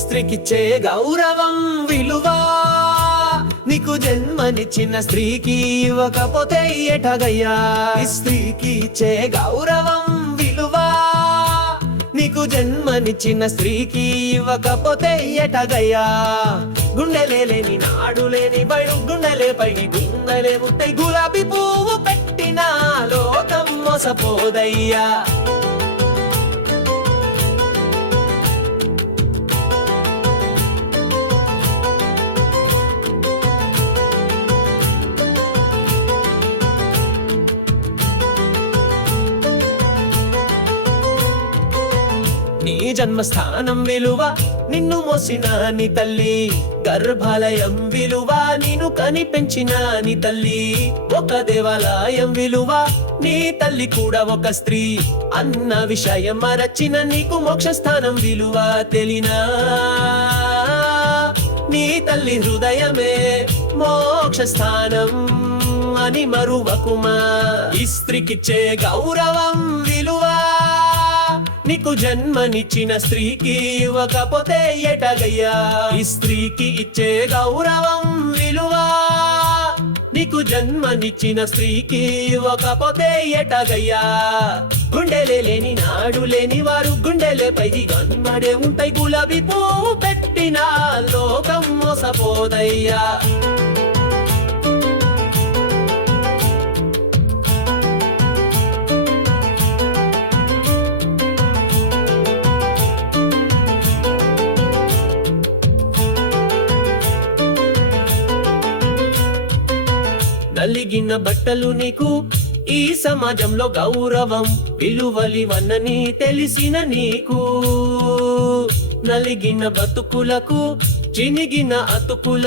స్త్రీకిచ్చే గౌరవం విలువ నీకు జన్మనిచ్చిన స్త్రీకి ఇవ్వకపోతే ఎటగయ్యా స్త్రీకి ఇచ్చే గౌరవం విలువ నీకు జన్మనిచ్చిన స్త్రీకి ఇవ్వకపోతే ఎటగయ్యా గుండెలే లేని నాడు లేని బయడు గుండెలే పైకి గుండెలే ముట్టై గులాబీ పువ్వు పెట్టిన లోకం మోసపోదయ్యా నీ జన్మస్థానం విలువ నిన్ను మోసిన నీ తల్లి గర్భాలయం విలువ నిన్ను కని పెంచిన నీ తల్లి ఒక దేవాలయం విలువ నీ తల్లి కూడా ఒక స్త్రీ అన్న విషయం మరచిన నీకు మోక్షస్థానం విలువ తెలినా నీ తల్లి హృదయమే మోక్షస్థానం అని మరువకుమా ఈ స్త్రీకిచ్చే గౌరవం విలువ నీకు జన్మనిచ్చిన స్త్రీకి ఇవ్వకపోతే ఎటగయ్యా ఈ స్త్రీకి ఇచ్చే గౌరవం విలువ నీకు జన్మనిచ్చిన స్త్రీకి ఇవ్వకపోతే ఎటగయ్యా గుండెలే లేని నాడు లేని వారు గుండెలపై గన్మడే ఉంటాయి గులాబీ పువ్వు పెట్టిన లోకం మోసపోదయ్యా నలిగిన బట్టలు నీకు ఈ సమాజంలో గౌరవం విలువలివన్నని తెలిసిన నీకు నలిగిన బతుకులకు చినిగిన అతుకుల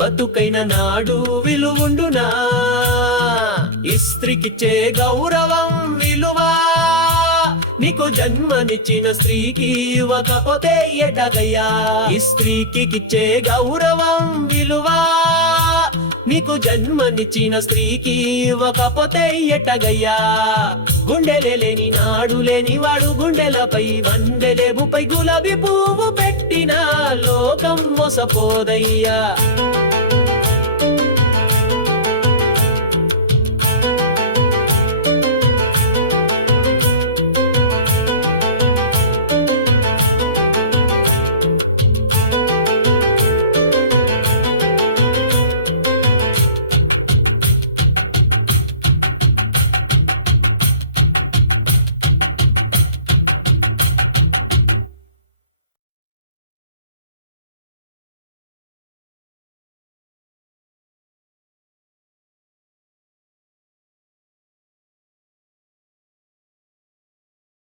బతుకైన నాడు విలువుండునా ఈ స్త్రీకిచ్చే గౌరవం విలువ నీకు జన్మనిచ్చిన స్త్రీకి ఇవ్వకపోతే ఎటగయ్యా ఈ స్త్రీకి ఇచ్చే గౌరవం విలువ నీకు జన్మనిచ్చిన స్త్రీకి ఇవ్వకపోతే ఎటగయ్యా గుండెలే లేని నాడు లేని వాడు గుండెలపై వందెలేబుపై గులాబీ పువ్వు పెట్టిన లోకం మోసపోదయ్యా